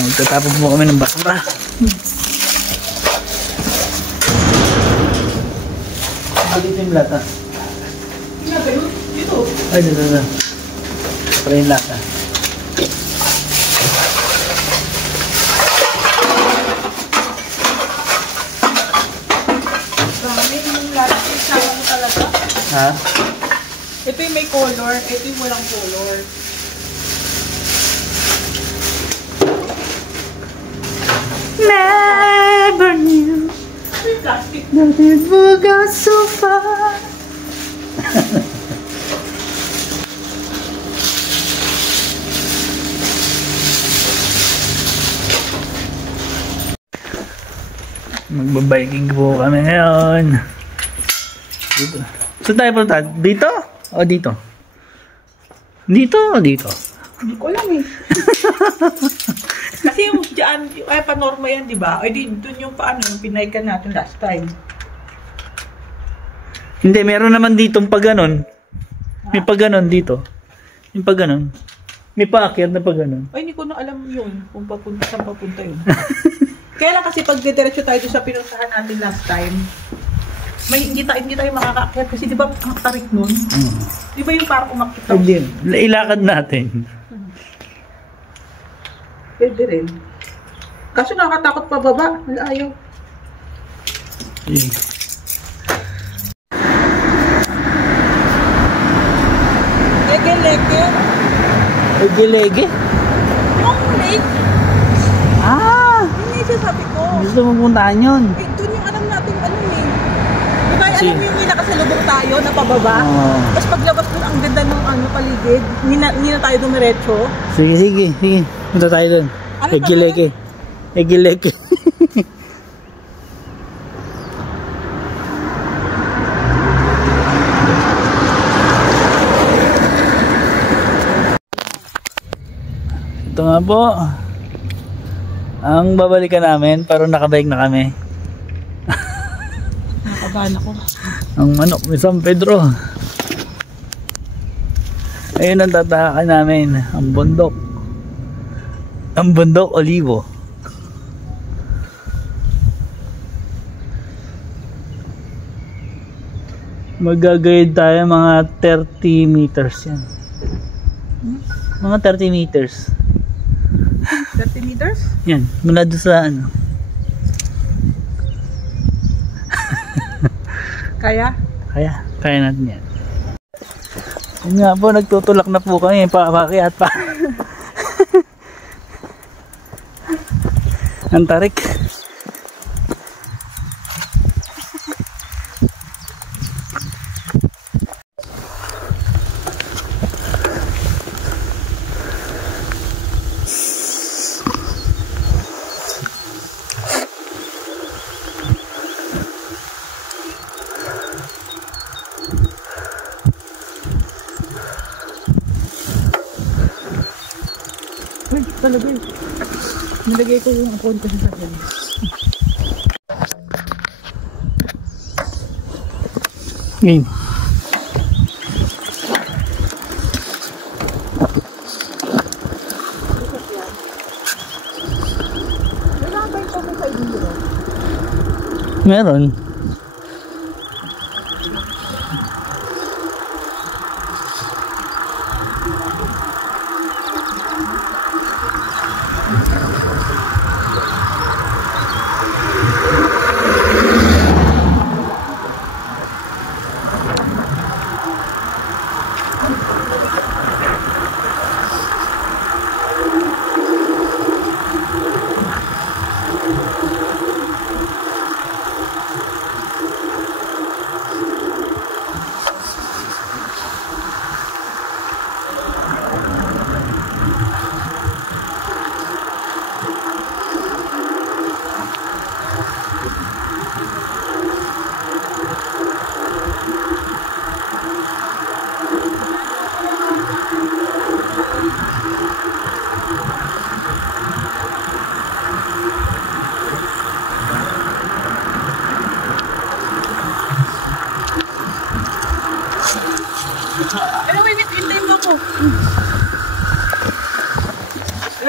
Magtatapon po kami ng basura. Dito yung lata. Dito. Ay, dito. Para yung lata. Dami yung lata. Isama mo talaga. Ha? Ito yung may color. Ito yung walang color. Never knew that it would go so far. Magbabiking po kami ngayon. Dito. Saan tayo punta? Dito? O dito? Dito o dito? Hindi ko alam eh. Kasi yung dyan, ay panorma yan, di ba? Ay, dun yung paano, yung pinaikan natin last time. Hindi, meron naman ditong pag ganon. May pag ganon dito. Yung pag ganon. May paakyat na pag ganon. Ay, hindi ko na alam yun. Kung papunta, saan papunta yun. Kaya lang kasi pag diretso tayo sa pinuntahan natin last time, may hindi tayo makakaakyat kasi di ba ang tarik nun? Di ba yung parang umakyat tayo? Hindi, ilakad natin. Pwede rin. Kaso nakakatakot pababa. Ayaw. Yeah. Lege-lege. Lege-lege? Yung lake. Ah! Yun yung sasabi ko. Gusto mo puntahan yun? Eh, dun yung alam natin ano eh. Di ba alam mo yung may nakasalubong tayo na pababa? Tapos paglabas dun ang ganda ng paligid. Hindi na tayo dumiretso. Sige. Punta tayo dun. Ano Lege-lege. Lege-lege. Ito nga po ang babalikan namin, pero nakabike na kami. Nakabahan ako. Ang manok ni San Pedro. Ayun ang tatahakan namin, ang bundok. Ang bundok Olivo. Magagayad tayo mga 30 meters yan. Mga 30 meters. 30 meters? Yan, mula doon sa ano. Kaya? Kaya natin yan. Yun nga po, nagtutulak na po kami, pakiat pa. Ang tarik. Uy, talaga eh. Nilagay ko yung account ko sa akin. Game. Meron.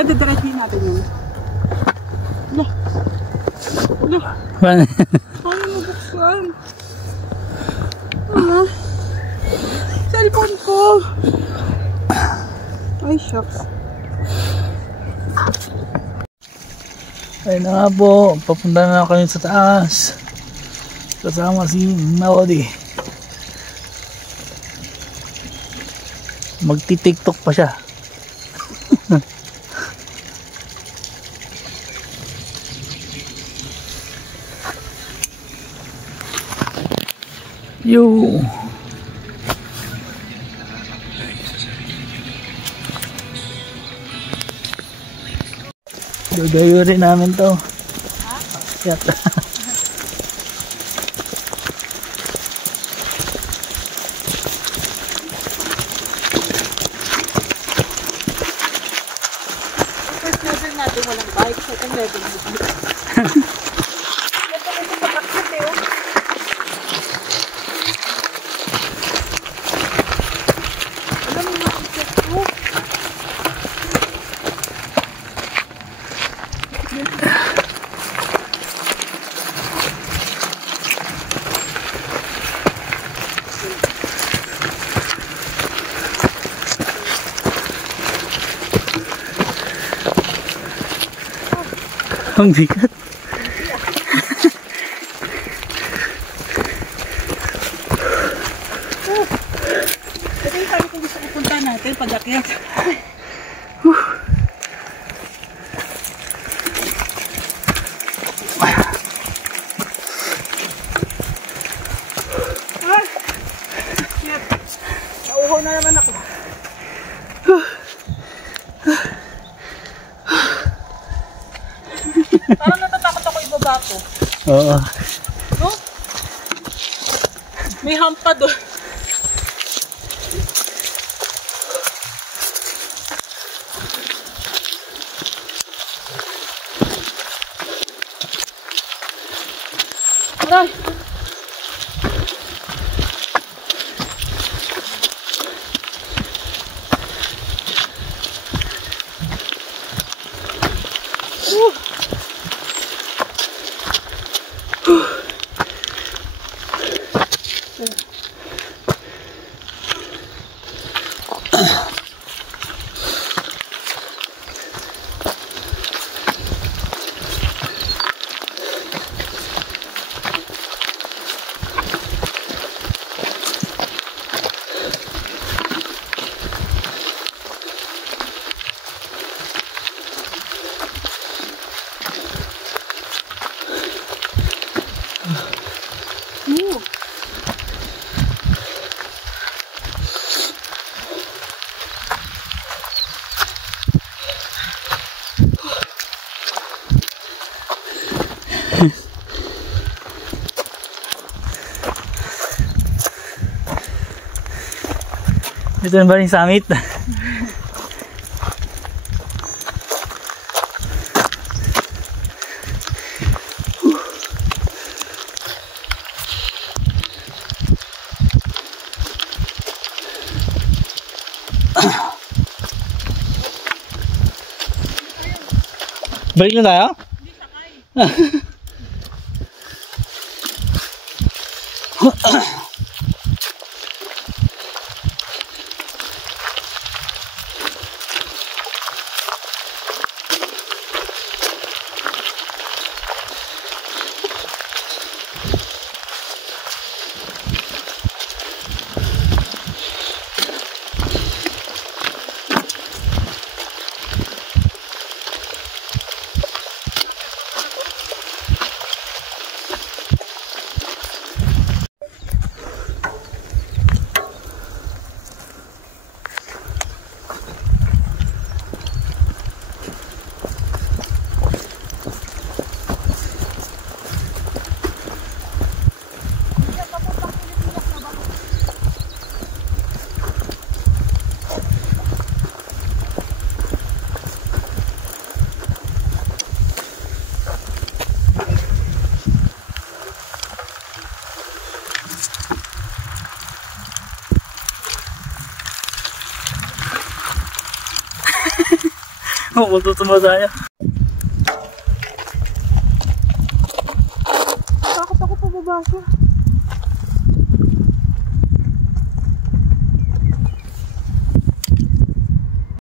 Didiretsuhin natin yun. Wala. Wala. Paano? Paano mabuksan? Ah. Cellphone ko. Ay, shucks. Ayun na nga po, papunta na kami sa taas. Kasama si Maudi. Magti-tiktok pa siya. Yo. Gagayo rin namin to. Yat. First level natin walang bike. Second level natin. Ito ito sa bakit eh. Alam mo makikit ko. Ang bigat. Ito yung sabi kung gusto pupunta natin pag-akyat. Nauuhaw na naman ako. Parang natatakot ako ibaba to. Oo. No? May hampa doon. Aray! Ito na ba yung summit? Balik na tayo? Hindi sakay. Oo, matutuma tayo. Takot ako pababa siya.